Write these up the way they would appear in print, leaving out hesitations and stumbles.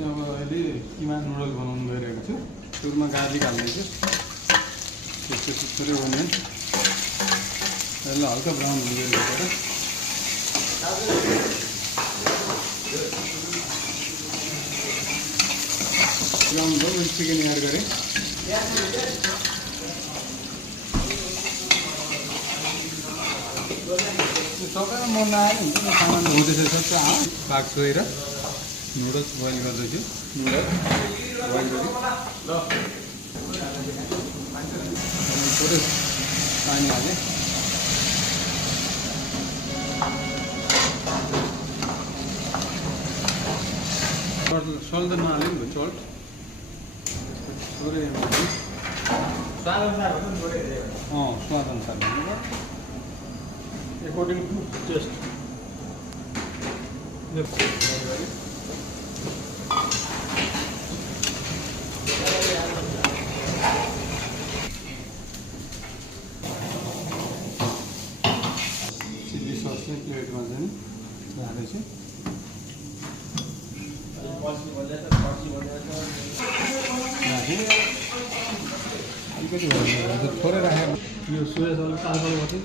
चाहिँ अब अहिले किमा नुडल बनाउनु गइरहेको छु। सुरुमा गार्लिक हाल्दैछु, त्यसपछि थोरै ओनियन, यसलाई हल्का ब्राउन हुनु गइरहेको ब्राउन भयो। मैले चिकन एड गरेँ। सबैमा मन नआएर हुन्छ नि, सामान हुँदैछ सबै पाक छोएर नुडल्स बोइल गर्दैछु। नुडल्स बोइल गरी थोरै पानी हालेँ। सल्ट नहाल्यो नि सल्ट, थोरै स्वाद अनुसार भन्नु according to taste. Chilli sauce चाहिँ प्लेटमा चाहिँ हालेछु। अलिकति भयो, थोरै राखेर यो सोया सस तालपाल गर्छु।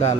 दाल